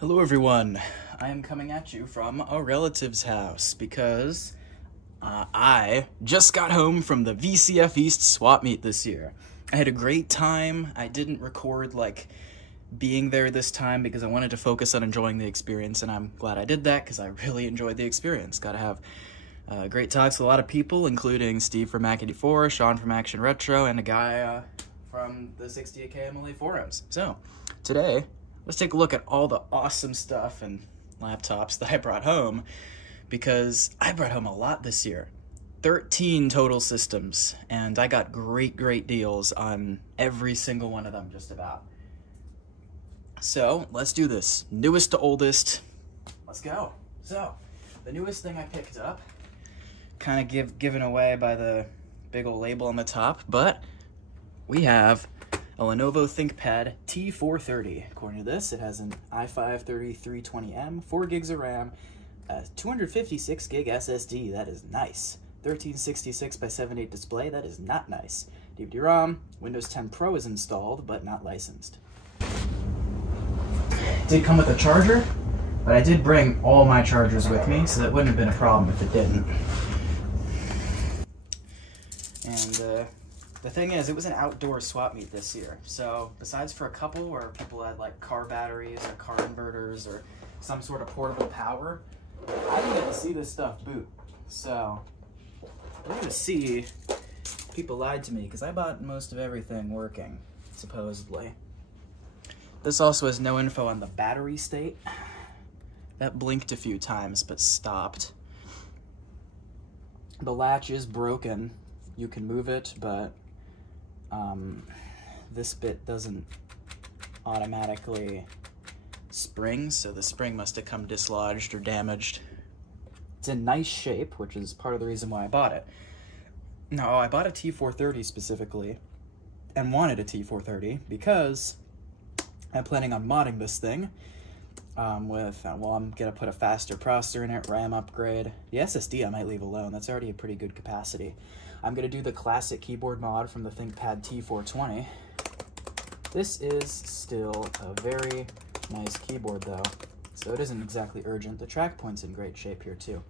Hello everyone, I am coming at you from a relative's house because I just got home from the VCF East swap meet this year. I had a great time. I didn't record being there this time because I wanted to focus on enjoying the experience, and I'm glad I did that because I really enjoyed the experience. Got to have great talks with a lot of people, including Steve from Mac 84, Sean from Action Retro, and a guy from the 68K MLA forums. So today, let's take a look at all the awesome stuff and laptops that I brought home, because I brought home a lot this year. 13 total systems, and I got great deals on every single one of them, just about. So let's do this. Newest to oldest. Let's go. So the newest thing I picked up, kind of given away by the big old label on the top, but we have a Lenovo ThinkPad T430. According to this, it has an i5-3320M, 4 gigs of RAM, a 256 gig SSD, that is nice. 1366 by 7/8 display, that is not nice. DVD-ROM, Windows 10 Pro is installed, but not licensed. It did come with a charger, but I did bring all my chargers with me, so that wouldn't have been a problem if it didn't. And the thing is, it was an outdoor swap meet this year, so besides for a couple where people had like car batteries or car inverters or some sort of portable power, I didn't get to see this stuff boot. So we're gonna see if people lied to me, because I bought most of everything working, supposedly. This also has no info on the battery state. That blinked a few times but stopped. The latch is broken. You can move it, but this bit doesn't automatically spring, so the spring must have come dislodged or damaged. It's in nice shape, which is part of the reason why I bought it. Now, I bought a T430 specifically, and wanted a T430 because I'm planning on modding this thing with, well, I'm going to put a faster processor in it, RAM upgrade. The SSD I might leave alone, that's already a pretty good capacity. I'm going to do the classic keyboard mod from the ThinkPad T420. This is still a very nice keyboard though, so it isn't exactly urgent. The track point's in great shape here too.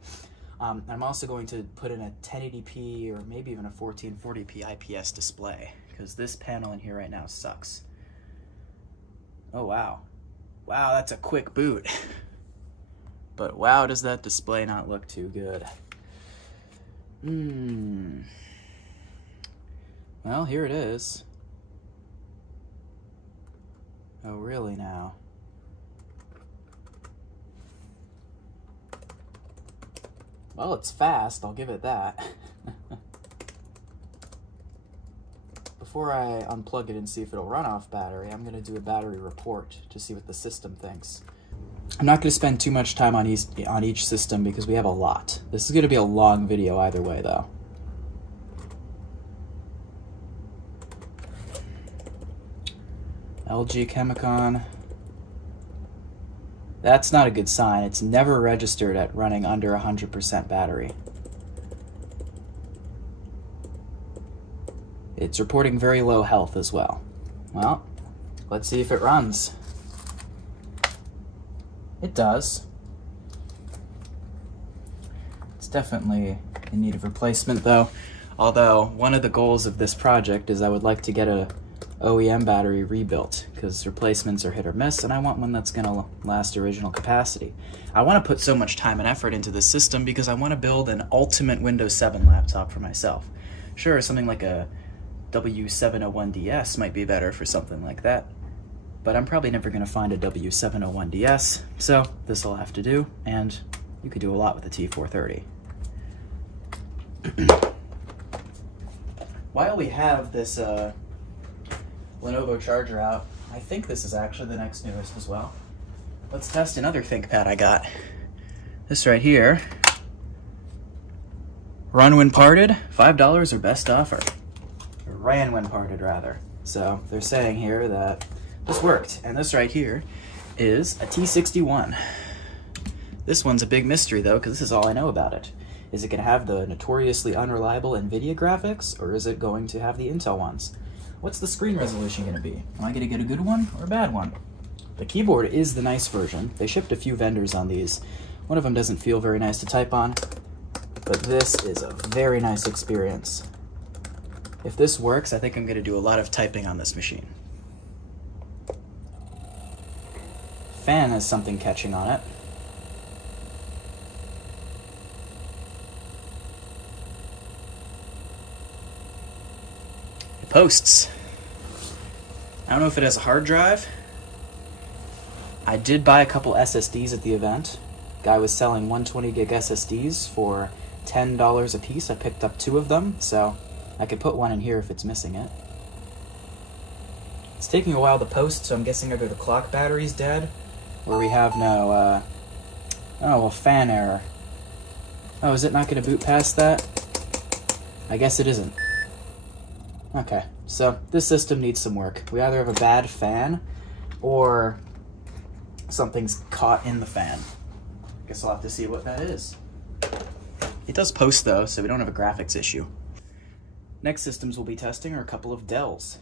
I'm also going to put in a 1080p or maybe even a 1440p IPS display, because this panel in here right now sucks. Oh wow. Wow, that's a quick boot. But wow, does that display not look too good. Well, here it is. Oh, really now? Well, it's fast, I'll give it that. Before I unplug it and see if it'll run off battery, I'm going to do a battery report to see what the system thinks. I'm not going to spend too much time on each system because we have a lot. This is going to be a long video either way, though. LG Chemicon. That's not a good sign. It's never registered at running under 100% battery. It's reporting very low health as well. Well, let's see if it runs. It does. It's definitely in need of replacement though. Although, one of the goals of this project is I would like to get a OEM battery rebuilt, because replacements are hit or miss, and I want one that's gonna last original capacity. I want to put so much time and effort into this system because I want to build an ultimate Windows 7 laptop for myself. Sure, something like a W701DS might be better for something like that, but I'm probably never going to find a W701DS, so this will have to do, and you could do a lot with the T430. While we have this Lenovo charger out, I think this is actually the next newest as well. Let's test another ThinkPad I got. This right here. Run when parted, $5 or best offer. Or ran when parted, rather. So they're saying here that this worked. And this right here is a T61. This one's a big mystery though, because this is all I know about it. Is it going to have the notoriously unreliable NVIDIA graphics, or is it going to have the Intel ones? What's the screen resolution going to be? Am I going to get a good one or a bad one? The keyboard is the nice version. They shipped a few vendors on these. One of them doesn't feel very nice to type on, but this is a very nice experience. If this works, I think I'm going to do a lot of typing on this machine. Fan has something catching on it. It posts. I don't know if it has a hard drive. I did buy a couple SSDs at the event. Guy was selling 120 gig SSDs for $10 a piece. I picked up 2 of them, so I could put one in here if it's missing it. It's taking a while to post, so I'm guessing either the clock battery's dead, or we have no, a fan error. Oh, is it not going to boot past that? I guess it isn't. Okay, so this system needs some work. We either have a bad fan, or something's caught in the fan. Guess I'll have to see what that is. It does post though, so we don't have a graphics issue. Next systems we'll be testing are a couple of Dells.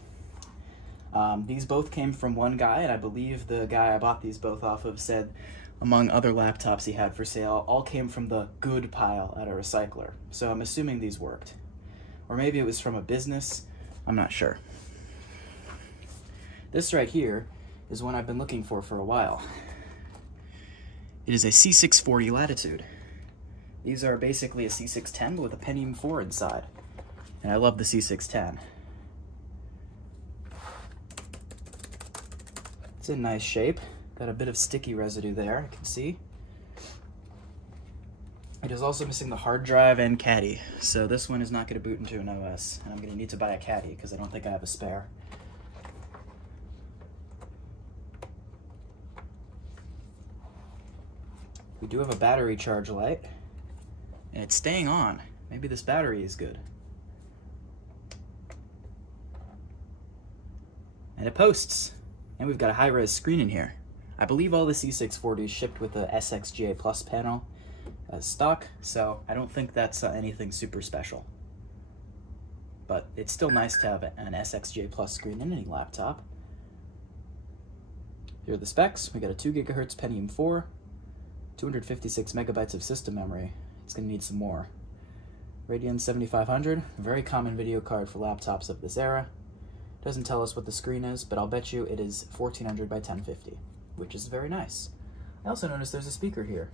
These both came from one guy, and I believe the guy I bought these both off of said, among other laptops he had for sale, all came from the good pile at a recycler. So I'm assuming these worked. Or maybe it was from a business, I'm not sure. This right here is one I've been looking for a while. It is a C640 Latitude. These are basically a C610 with a Pentium 4 inside. And I love the C610. It's in nice shape. Got a bit of sticky residue there, I can see. It is also missing the hard drive and caddy, so this one is not going to boot into an OS, and I'm going to need to buy a caddy because I don't think I have a spare. We do have a battery charge light, and it's staying on. Maybe this battery is good. And it posts. And we've got a high-res screen in here. I believe all the C640s shipped with the SXGA Plus panel as stock, so I don't think that's anything super special. But it's still nice to have an SXGA Plus screen in any laptop. Here are the specs. We got a 2 GHz Pentium 4, 256 megabytes of system memory. It's going to need some more. Radeon 7500, a very common video card for laptops of this era. Doesn't tell us what the screen is, but I'll bet you it is 1400 by 1050, which is very nice. I also noticed there's a speaker here,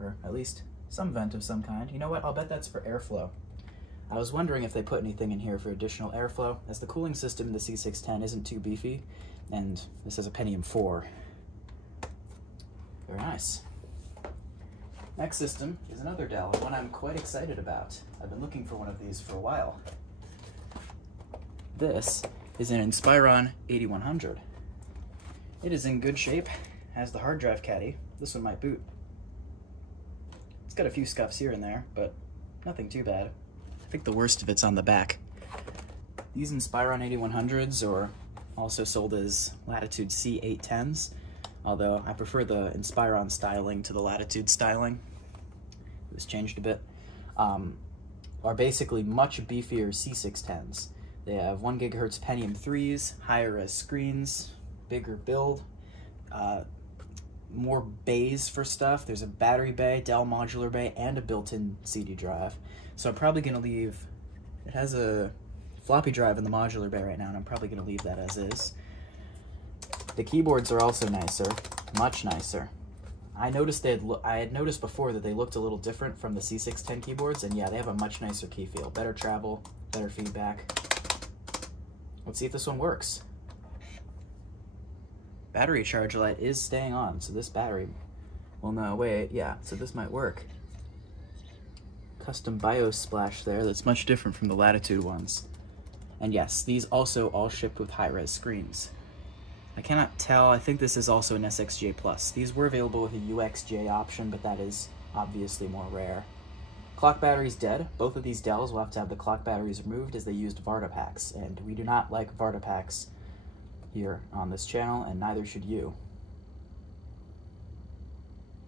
or at least some vent of some kind. You know what? I'll bet that's for airflow. I was wondering if they put anything in here for additional airflow, as the cooling system in the C610 isn't too beefy, and this has a Pentium 4. Very nice. Next system is another Dell, and one I'm quite excited about. I've been looking for one of these for a while. This is an Inspiron 8100. It is in good shape, has the hard drive caddy. This one might boot. It's got a few scuffs here and there, but nothing too bad. I think the worst of it's on the back. These Inspiron 8100s are also sold as Latitude C810s, although I prefer the Inspiron styling to the Latitude styling. It was changed a bit. Are basically much beefier C610s. They have 1 GHz Pentium 3s, higher res screens, bigger build, more bays for stuff. There's a battery bay, Dell modular bay, and a built-in CD drive. So I'm probably going to leave, it has a floppy drive in the modular bay right now, and I'm probably going to leave that as is. The keyboards are also nicer, much nicer. I had noticed before that they looked a little different from the C610 keyboards, and yeah, they have a much nicer key feel. Better travel, better feedback. Let's see if this one works. Battery charge light is staying on, so this battery, well no, wait, yeah, so this might work. Custom BIOS splash there that's much different from the Latitude ones. And yes, these also all shipped with high-res screens. I cannot tell, I think this is also an SXGA Plus. These were available with a UXGA option, but that is obviously more rare. Clock battery's dead. Both of these Dells will have to have the clock batteries removed as they used Varda packs, and we do not like Varda packs here on this channel, and neither should you.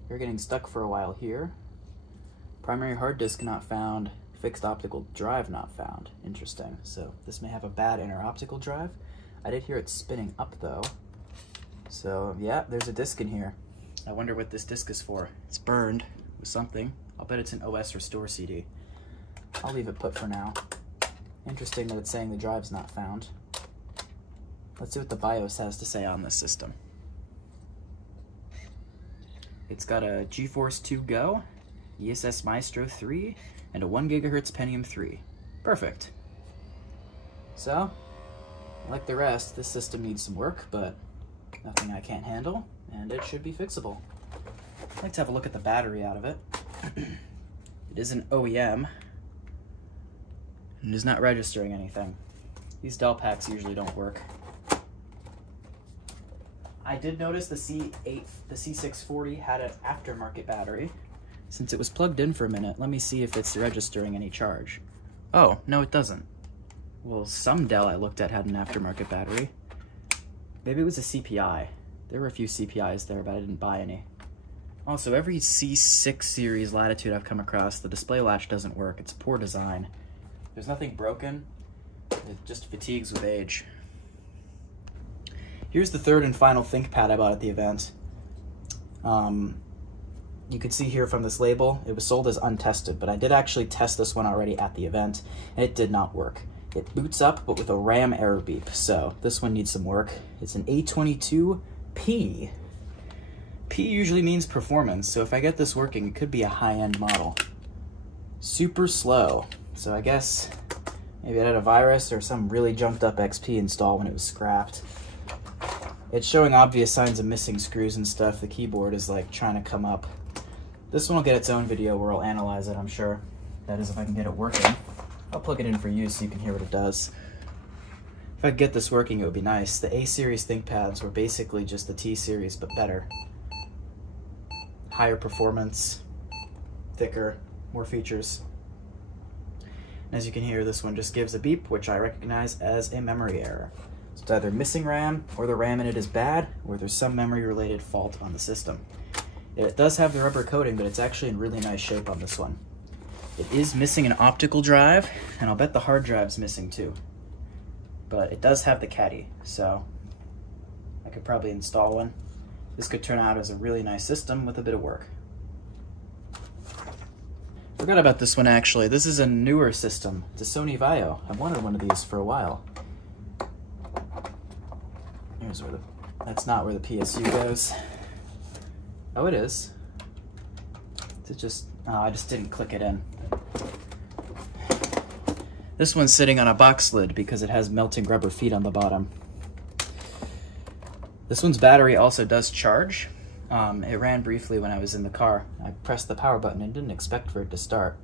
You're getting stuck for a while here. Primary hard disk not found, fixed optical drive not found. Interesting. So this may have a bad inner optical drive. I did hear it spinning up though, So yeah, there's a disc in here. I wonder what this disc is for. It's burned with something. I'll bet it's an OS restore CD. I'll leave it put for now. Interesting that it's saying the drive's not found. Let's see what the BIOS has to say on this system. It's got a GeForce 2 Go, ESS Maestro 3, and a 1 GHz Pentium 3. Perfect. So, like the rest, this system needs some work, but nothing I can't handle, and it should be fixable. I'd like to have a look at the battery out of it. It is an OEM, and it is not registering anything. These Dell packs usually don't work. I did notice the C640 had an aftermarket battery. Since it was plugged in for a minute, let me see if it's registering any charge. Oh, no it doesn't. Well, some Dell I looked at had an aftermarket battery. Maybe it was a CPI. There were a few CPIs there, but I didn't buy any. Also, every C6 series Latitude I've come across, the display latch doesn't work. It's a poor design. There's nothing broken. It just fatigues with age. Here's the third and final ThinkPad I bought at the event. You can see here from this label, it was sold as untested, but I did actually test this one already at the event, and it did not work. It boots up, but with a RAM error beep, so this one needs some work. It's an A22P. P usually means performance, so if I get this working, it could be a high-end model. Super slow, so I guess maybe it had a virus or some really junked up XP installed when it was scrapped. It's showing obvious signs of missing screws and stuff. The keyboard is like trying to come up. This one will get its own video where I'll analyze it, I'm sure. That is if I can get it working. I'll plug it in for you so you can hear what it does. If I could get this working, it would be nice. The A-series ThinkPads were basically just the T-series, but better. Higher performance, thicker, more features. And as you can hear, this one just gives a beep, which I recognize as a memory error. So it's either missing RAM, or the RAM in it is bad, or there's some memory-related fault on the system. It does have the rubber coating, but it's actually in really nice shape on this one. It is missing an optical drive, and I'll bet the hard drive's missing too. But it does have the caddy, so I could probably install one. This could turn out as a really nice system with a bit of work. Forgot about this one actually. This is a newer system. It's a Sony Vaio. I've wanted one of these for a while. Here's where that's not where the PSU goes. Oh, it is. It just, oh, I just didn't click it in. This one's sitting on a box lid because it has melting rubber feet on the bottom. This one's battery also does charge. It ran briefly when I was in the car. I pressed the power button and didn't expect for it to start.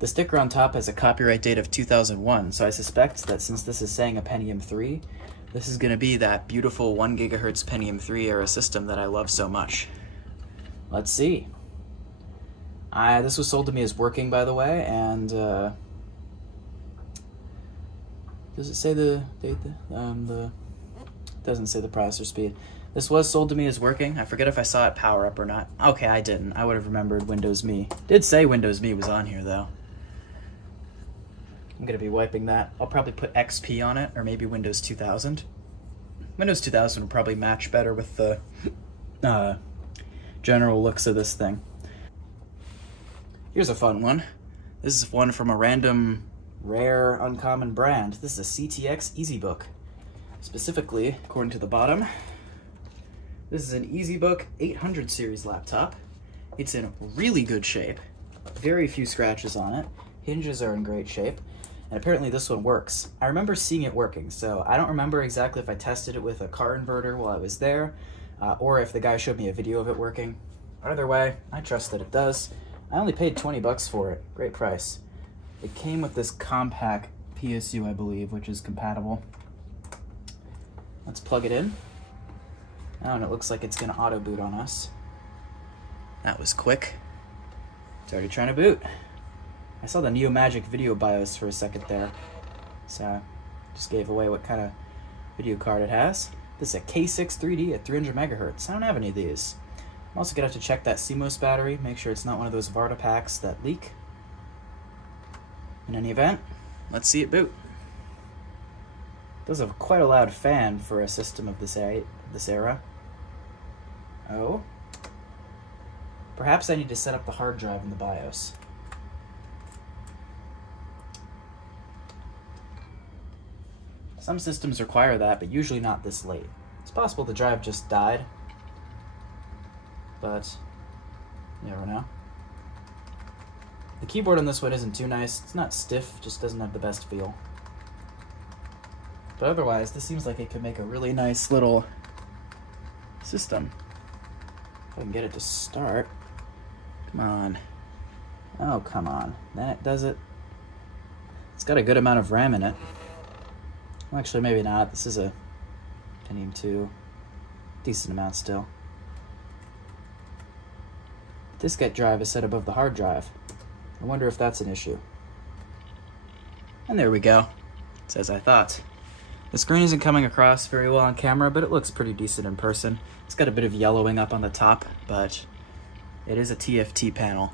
The sticker on top has a copyright date of 2001, so I suspect that since this is saying a Pentium 3, this is going to be that beautiful 1 GHz Pentium 3 era system that I love so much. Let's see. This was sold to me as working, by the way, and does it say the date? Doesn't say the processor speed. This was sold to me as working. I forget if I saw it power up or not. Okay, I didn't. I would have remembered Windows Me. Did say Windows Me was on here though. I'm gonna be wiping that. I'll probably put XP on it, or maybe Windows 2000. Windows 2000 would probably match better with the general looks of this thing. Here's a fun one. This is one from a random, rare, uncommon brand. This is a CTX EasyBook. Specifically, according to the bottom, this is an EasyBook 800 series laptop. It's in really good shape. Very few scratches on it. Hinges are in great shape. And apparently this one works. I remember seeing it working, so I don't remember exactly if I tested it with a car inverter while I was there, or if the guy showed me a video of it working. Either way, I trust that it does. I only paid 20 bucks for it. Great price. It came with this compact PSU, I believe, which is compatible. Let's plug it in. Oh, and it looks like it's gonna auto boot on us. That was quick. It's already trying to boot. I saw the Neomagic video BIOS for a second there, so just gave away what kind of video card it has. This is a K6 3D at 300 megahertz. I don't have any of these. I'm also gonna have to check that CMOS battery, make sure it's not one of those Varta packs that leak. In any event, let's see it boot. It does have quite a loud fan for a system of this era. Oh. Perhaps I need to set up the hard drive in the BIOS. Some systems require that, but usually not this late. It's possible the drive just died, but you never know. The keyboard on this one isn't too nice. It's not stiff, just doesn't have the best feel. But otherwise, this seems like it could make a really nice little system. If I can get it to start. Come on. Oh, come on. Then it does it. It's got a good amount of RAM in it. Well, actually, maybe not. This is a Pentium 2. Decent amount still. The diskette drive is set above the hard drive. I wonder if that's an issue. And there we go. It's as I thought. The screen isn't coming across very well on camera, but it looks pretty decent in person. It's got a bit of yellowing up on the top, but it is a TFT panel.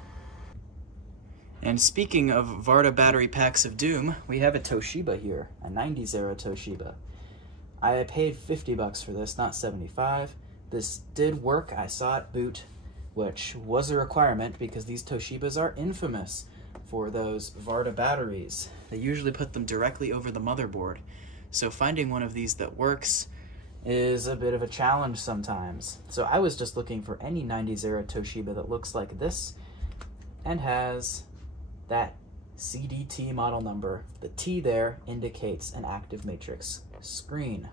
And speaking of Varta battery packs of doom, we have a Toshiba here, a 90s era Toshiba. I paid $50 for this, not $75. This did work. I saw it boot, which was a requirement because these Toshibas are infamous for those Varta batteries. They usually put them directly over the motherboard. So finding one of these that works is a bit of a challenge sometimes. So I was just looking for any 90s era Toshiba that looks like this and has that CDT model number. The T there indicates an active matrix screen.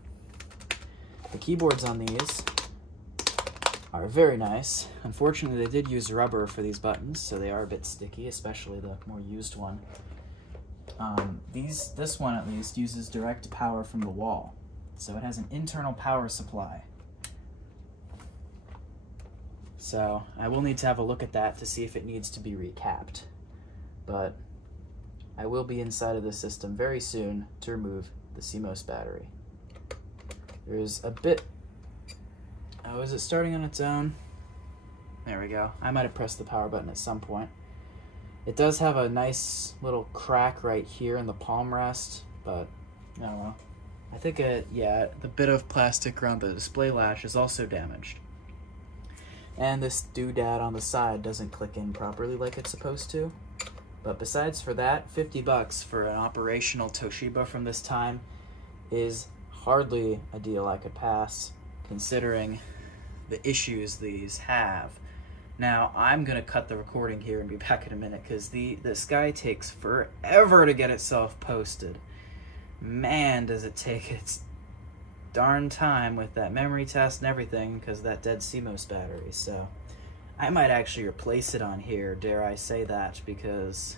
The keyboards on these are very nice. Unfortunately, they did use rubber for these buttons, so they are a bit sticky, especially the more used one. This one at least uses direct power from the wall, so it has an internal power supply. So I will need to have a look at that to see if it needs to be recapped. But I will be inside of the system very soon to remove the CMOS battery. There's a bit... Oh, is it starting on its own? There we go. I might have pressed the power button at some point. It does have a nice little crack right here in the palm rest, but I don't know. I think yeah, the bit of plastic around the display latch is also damaged. And this doodad on the side doesn't click in properly like it's supposed to. But besides for that, $50 for an operational Toshiba from this time is hardly a deal I could pass, considering the issues these have. Now, I'm going to cut the recording here and be back in a minute, because this guy takes forever to get itself posted. Man, does it take its darn time with that memory test and everything, because of that dead CMOS battery. So I might actually replace it on here, dare I say that, because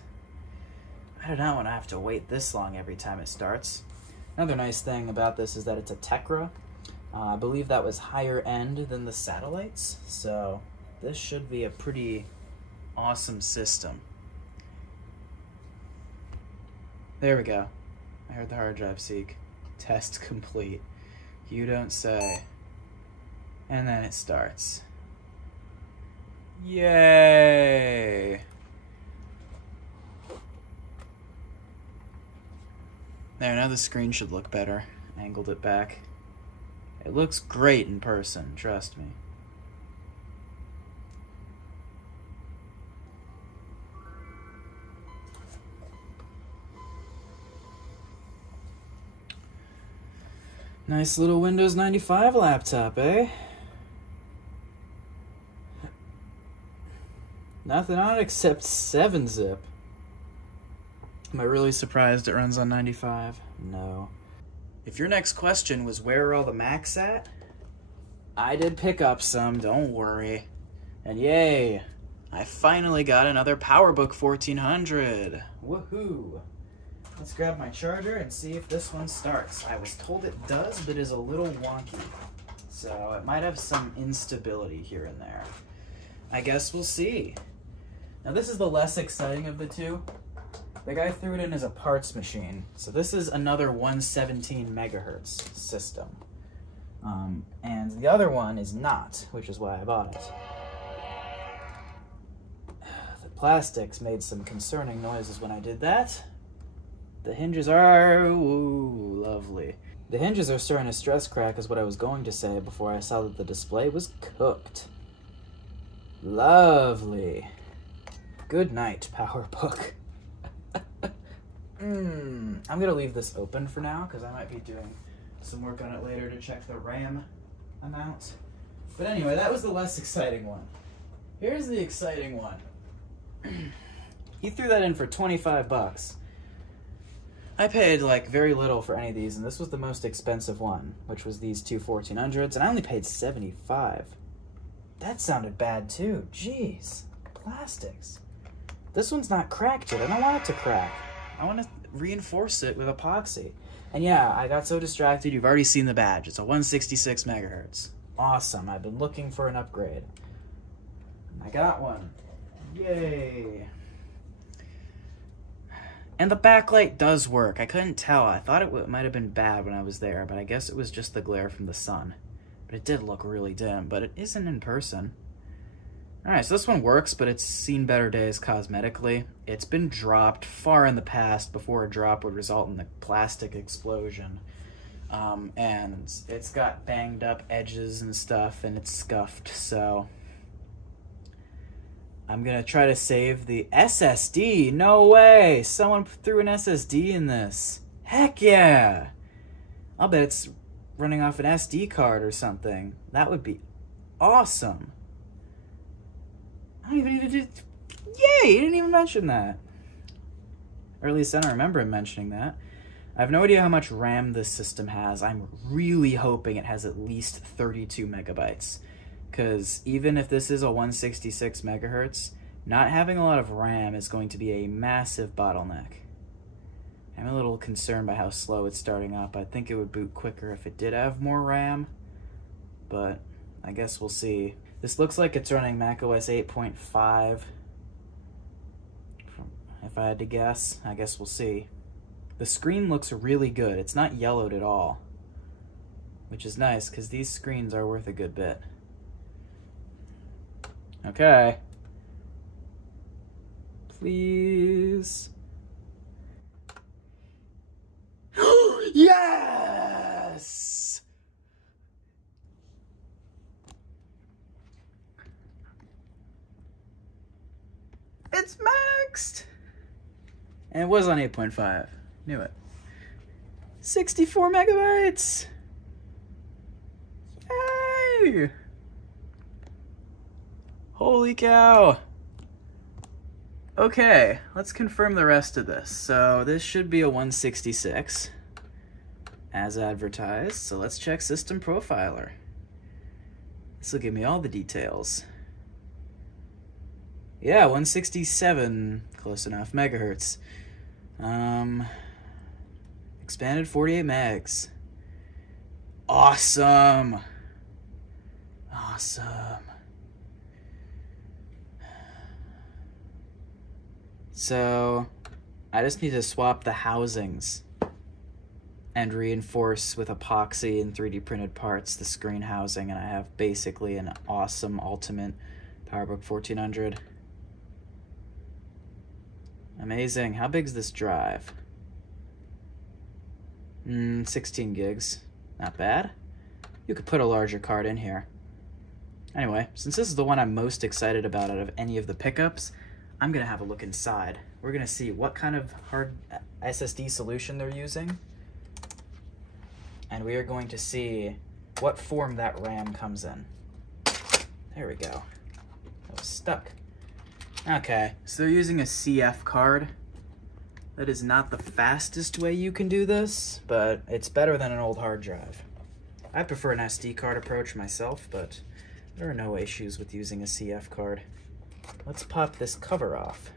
I do not want to have to wait this long every time it starts. Another nice thing about this is that it's a Tecra. I believe that was higher end than the satellites, so this should be a pretty awesome system. There we go. I heard the hard drive seek. Test complete. You don't say. And then it starts. Yay! There, now the screen should look better. Angled it back. It looks great in person, trust me. Nice little Windows 95 laptop, eh? Nothing on it except 7-zip. Am I really surprised it runs on 95? No. If your next question was where are all the Macs at, I did pick up some, don't worry. And yay, I finally got another PowerBook 1400. Woohoo! Let's grab my charger and see if this one starts. I was told it does, but it is a little wonky. So it might have some instability here and there. I guess we'll see. Now this is the less exciting of the two. The guy threw it in as a parts machine. So this is another 117 megahertz system. And the other one is not, which is why I bought it. The plastics made some concerning noises when I did that. The hinges are, ooh, lovely. The hinges are starting to stress crack is what I was going to say before I saw that the display was cooked. Lovely. Good night, PowerBook. I'm gonna leave this open for now because I might be doing some work on it later to check the RAM amount. But anyway, that was the less exciting one. Here's the exciting one. He threw that in for 25 bucks. I paid like very little for any of these, and this was the most expensive one, which was these two 1400s, and I only paid 75. That sounded bad too. Jeez. Plastics. This one's not cracked yet. I don't want it to crack. I want to reinforce it with epoxy. And yeah, I got so distracted. You've already seen the badge. It's a 166 megahertz. Awesome. I've been looking for an upgrade. I got one. Yay. And the backlight does work. I couldn't tell. I thought it might have been bad when I was there, but I guess it was just the glare from the sun. But it did look really dim, but it isn't in person. Alright, so this one works, but it's seen better days cosmetically. It's been dropped far in the past before a drop would result in a plastic explosion. And it's got banged up edges and stuff, and it's scuffed, so I'm gonna try to save the SSD. No way! Someone threw an SSD in this. Heck yeah! I'll bet it's running off an SD card or something. That would be awesome. I don't even need to do... Yay! He didn't even mention that. Or at least I don't remember him mentioning that. I have no idea how much RAM this system has. I'm really hoping it has at least 32 megabytes. Because even if this is a 166 megahertz, not having a lot of RAM is going to be a massive bottleneck. I'm a little concerned by how slow it's starting up. I think it would boot quicker if it did have more RAM, but I guess we'll see. This looks like it's running macOS 8.5. If I had to guess, I guess we'll see. The screen looks really good. It's not yellowed at all, which is nice because these screens are worth a good bit. Okay. Please. Yes! It's maxed! And it was on 8.5. Knew it. 64 megabytes! Yay! Holy cow! Okay, let's confirm the rest of this. So this should be a 166, as advertised. So let's check System Profiler. This will give me all the details. Yeah, 167, close enough, megahertz. Expanded 48 megs. Awesome! Awesome. So, I just need to swap the housings and reinforce with epoxy and 3D printed parts the screen housing, and I have basically an awesome ultimate PowerBook 1400. Amazing. How big's this drive? 16 gigs. Not bad. You could put a larger card in here. Anyway, since this is the one I'm most excited about out of any of the pickups, I'm going to have a look inside. We're going to see what kind of hard SSD solution they're using. And we are going to see what form that RAM comes in. There we go. That was stuck. Okay, so they're using a CF card. That is not the fastest way you can do this, but it's better than an old hard drive. I prefer an SD card approach myself, but there are no issues with using a CF card. Let's pop this cover off,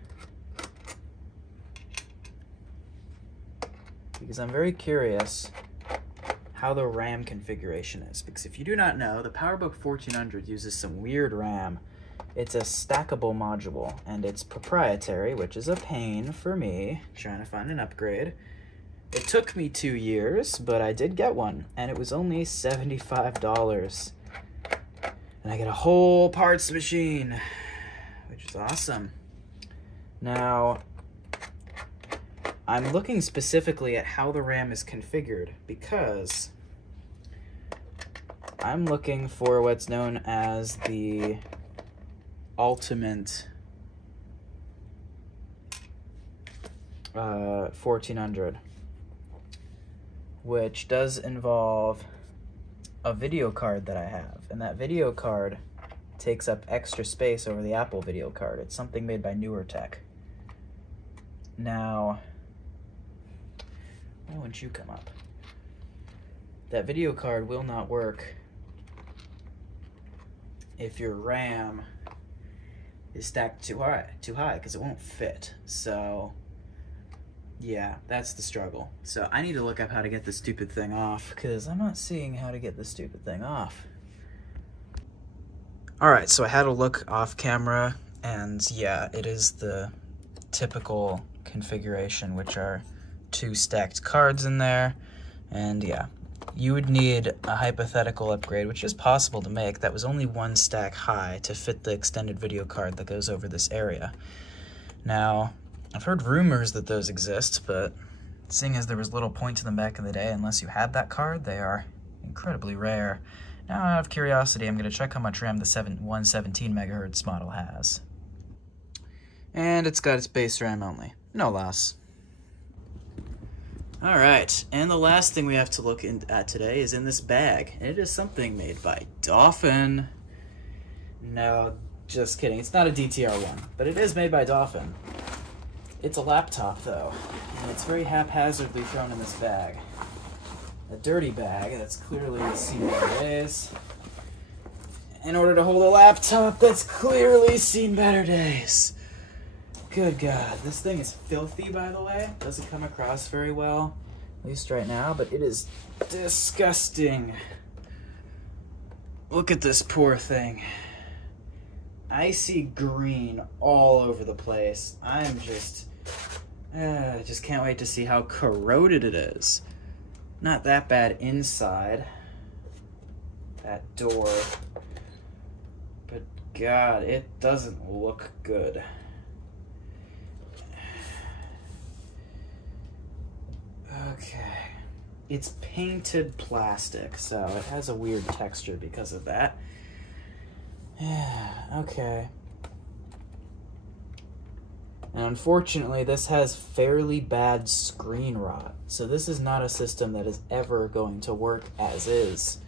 because I'm very curious how the RAM configuration is. Because if you do not know, the PowerBook 1400 uses some weird RAM. It's a stackable module, and it's proprietary, which is a pain for me, trying to find an upgrade. It took me 2 years, but I did get one, and it was only $75. And I get a whole parts machine, which is awesome. Now, I'm looking specifically at how the RAM is configured because I'm looking for what's known as the Ultimate 1400, which does involve a video card that I have, and that video card takes up extra space over the Apple video card. It's something made by Newer Tech. Now, why wouldn't you come up? That video card will not work if your RAM is stacked too high, because it won't fit. So, yeah, that's the struggle. So I need to look up how to get this stupid thing off, because I'm not seeing how to get this stupid thing off. Alright, so I had a look off camera, and yeah, it is the typical configuration, which are 2 stacked cards in there, and yeah, you would need a hypothetical upgrade, which is possible to make, that was only 1 stack high to fit the extended video card that goes over this area. Now, I've heard rumors that those exist, but seeing as there was little point to them back in the day, unless you had that card, they are incredibly rare. Now, out of curiosity, I'm going to check how much RAM the 117 megahertz model has. And it's got its base RAM only. No loss. Alright, and the last thing we have to look at today is in this bag. It is something made by Dolphin. No, just kidding. It's not a DTR1, but it is made by Dolphin. It's a laptop, though, and it's very haphazardly thrown in this bag. A dirty bag that's clearly seen better days. In order to hold a laptop that's clearly seen better days. Good God, this thing is filthy, by the way. Doesn't come across very well, at least right now, but it is disgusting. Look at this poor thing. Icy green all over the place. I'm just can't wait to see how corroded it is. Not that bad inside that door, but God, it doesn't look good. Okay, it's painted plastic, so it has a weird texture because of that. Yeah, okay. And unfortunately, this has fairly bad screen rot, so this is not a system that is ever going to work as is.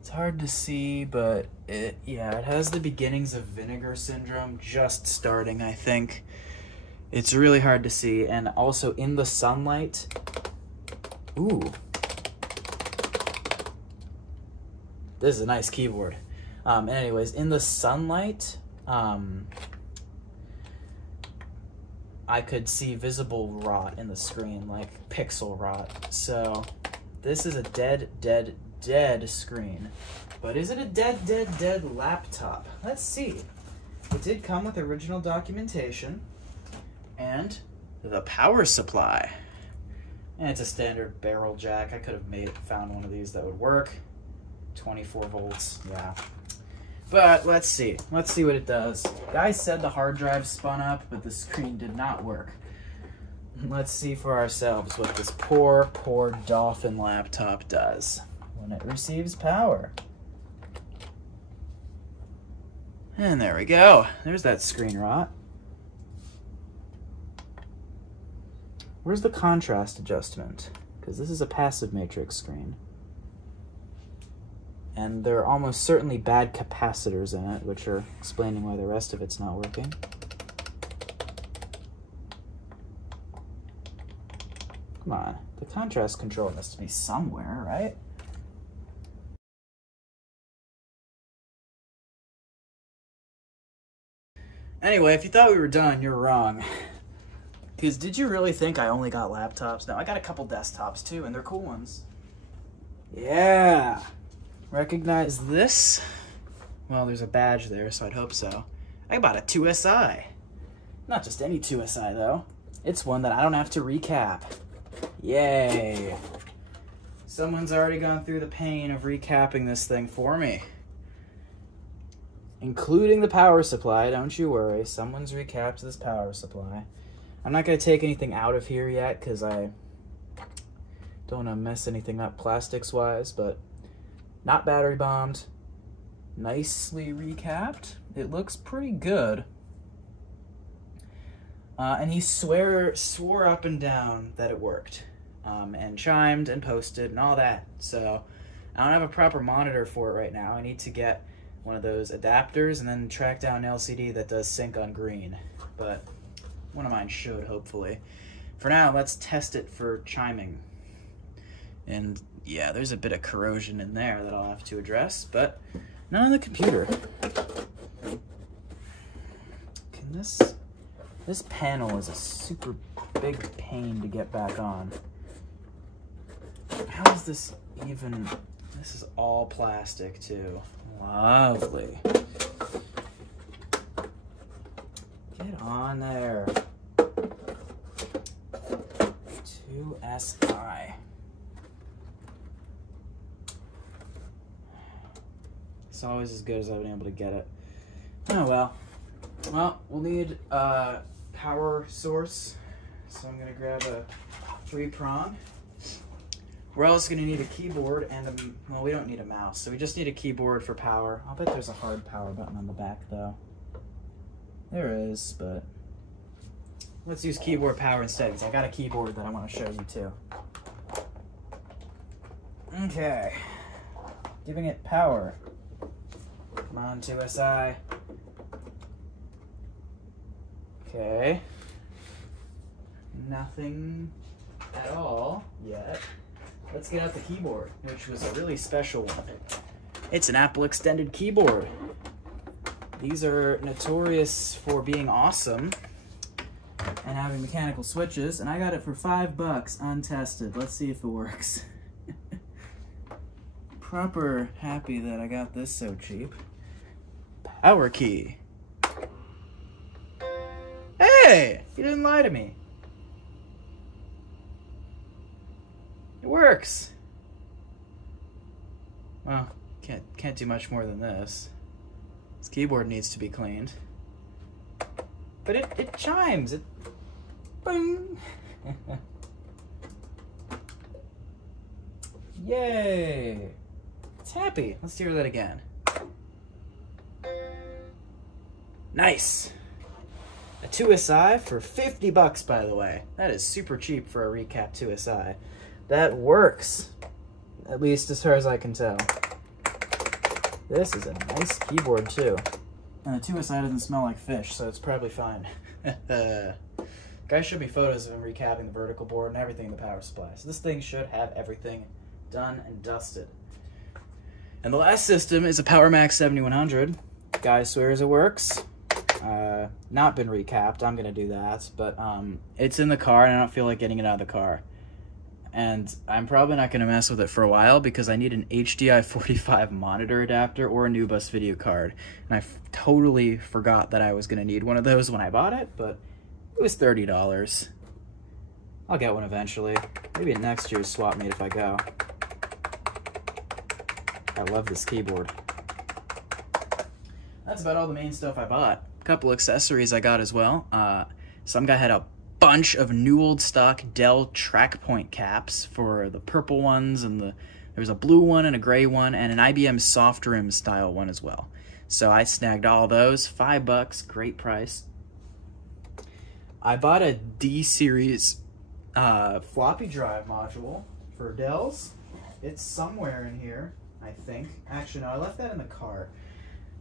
It's hard to see, but it has the beginnings of vinegar syndrome just starting, I think. It's really hard to see, and also in the sunlight, ooh. This is a nice keyboard. Anyways, in the sunlight, I could see visible rot in the screen, like pixel rot. So this is a dead screen. But is it a dead laptop? Let's see. It did come with original documentation and the power supply. And it's a standard barrel jack. I could have found one of these that would work. 24 volts, yeah. But let's see. Let's see what it does. Guy said the hard drive spun up, but the screen did not work. Let's see for ourselves what this poor Dolphin laptop does when it receives power. And there we go. There's that screen rot. Where's the contrast adjustment? Because this is a passive matrix screen. And there are almost certainly bad capacitors in it, which are explaining why the rest of it's not working. Come on, the contrast control has to be somewhere, right? Anyway, if you thought we were done, you're wrong. Because did you really think I only got laptops? No, I got a couple desktops too, and they're cool ones. Yeah! Recognize this? Well, there's a badge there, so I'd hope so. I bought a 2SI. Not just any 2SI, though. It's one that I don't have to recap. Yay! Someone's already gone through the pain of recapping this thing for me. Including the power supply, don't you worry. Someone's recapped this power supply. I'm not going to take anything out of here yet because I don't want to mess anything up plastics-wise, but not battery bombed. Nicely recapped. It looks pretty good. And he swore up and down that it worked. And chimed and posted and all that. So I don't have a proper monitor for it right now. I need to get one of those adapters and then track down an LCD that does sync on green. But one of mine should, hopefully. For now, let's test it for chiming. And yeah, there's a bit of corrosion in there that I'll have to address, but not on the computer. Can this panel is a super big pain to get back on. How is this even? This is all plastic too. Lovely. Get on there. 2SI. It's always as good as I've been able to get it. Oh well. Well, we'll need a power source. So I'm gonna grab a 3-prong. We're also going to need a keyboard and well, we don't need a mouse, so we just need a keyboard for power. I'll bet there's a hard power button on the back, though. There is, but let's use keyboard power instead, because I got a keyboard that I want to show you, too. Okay. Giving it power. Come on, 2SI. Okay. Nothing at all yet. Let's get out the keyboard, which was a really special one. It's an Apple extended keyboard. These are notorious for being awesome and having mechanical switches, and I got it for $5 untested. Let's see if it works. Proper happy that I got this so cheap. Power key. Hey, you didn't lie to me. It works. Well, can't do much more than this. This keyboard needs to be cleaned. But it chimes. It boom. Yay. It's happy. Let's hear that again. Nice. A 2SI for $50, by the way. That is super cheap for a recap 2SI. That works, at least as far as I can tell. This is a nice keyboard, too. And the 2SI doesn't smell like fish, so it's probably fine. Guy showed me photos of him recapping the vertical board and everything in the power supply. So this thing should have everything done and dusted. And the last system is a PowerMax 7100. Guy swears it works. Not been recapped. I'm going to do that. But it's in the car, and I don't feel like getting it out of the car. And I'm probably not going to mess with it for a while because I need an HDI 45 monitor adapter or a new bus video card. And I totally forgot that I was going to need one of those when I bought it, but it was $30. I'll get one eventually. Maybe next year's swap meet if I go. I love this keyboard. That's about all the main stuff I bought. A couple accessories I got as well. Some guy had a bunch of new old stock Dell TrackPoint caps for the purple ones, and there was a blue one and a gray one and an IBM soft rim style one as well. So I snagged all those. $5, great price. I bought a D-series floppy drive module for Dell's. It's somewhere in here, I think. Actually, no, I left that in the car.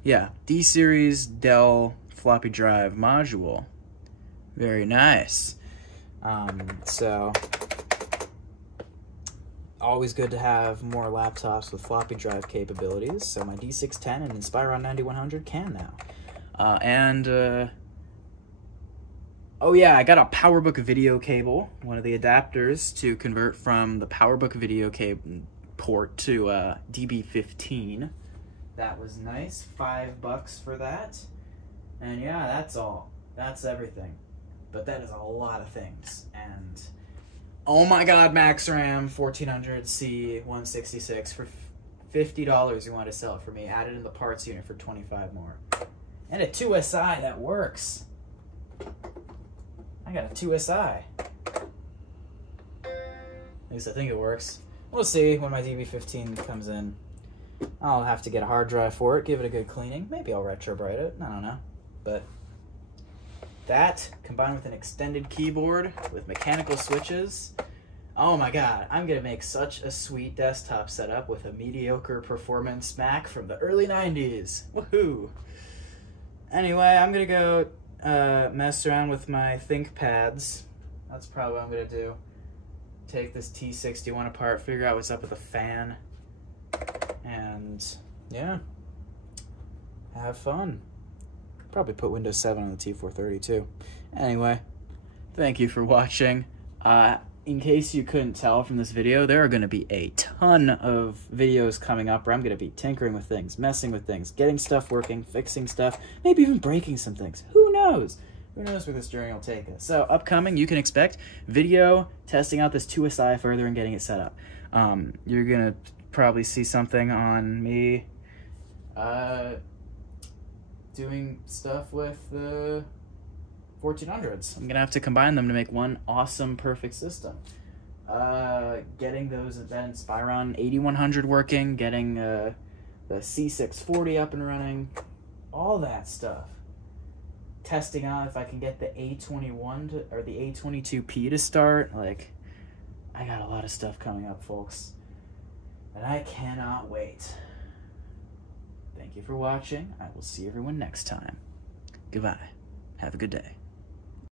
Yeah, D-series Dell floppy drive module. Very nice. So, always good to have more laptops with floppy drive capabilities. So my D610 and Inspiron 9100 can now. Oh yeah, I got a PowerBook video cable, one of the adapters to convert from the PowerBook video cable port to DB15. That was nice. $5 for that. And yeah, that's all. That's everything. But that is a lot of things. And oh my god, Max RAM 1400C 166 for $50. You want to sell it for me. Add it in the parts unit for $25 more. And a 2SI that works. I got a 2SI. At least I think it works. We'll see when my DB15 comes in. I'll have to get a hard drive for it, give it a good cleaning. Maybe I'll retrobrite it. I don't know. But that, combined with an extended keyboard with mechanical switches, oh my god, I'm going to make such a sweet desktop setup with a mediocre performance Mac from the early 90s. Woohoo! Anyway, I'm going to go mess around with my ThinkPads. That's probably what I'm going to do. Take this T61 apart, figure out what's up with the fan, and yeah, have fun. Probably put Windows 7 on the T430 too. Anyway, thank you for watching. In case you couldn't tell from this video, there are going to be a ton of videos coming up where I'm going to be tinkering with things, messing with things, getting stuff working, fixing stuff, maybe even breaking some things. Who knows? Who knows where this journey will take us? So upcoming, you can expect video testing out this 2SI further and getting it set up. You're going to probably see something on me doing stuff with the 1400s. I'm going to have to combine them to make one awesome, perfect system. Getting that Inspiron 8100 working, getting the C640 up and running, all that stuff. Testing out if I can get the A21 or the A22P to start. Like, I got a lot of stuff coming up, folks, and I cannot wait. Thank you for watching. I will see everyone next time. Goodbye. Have a good day.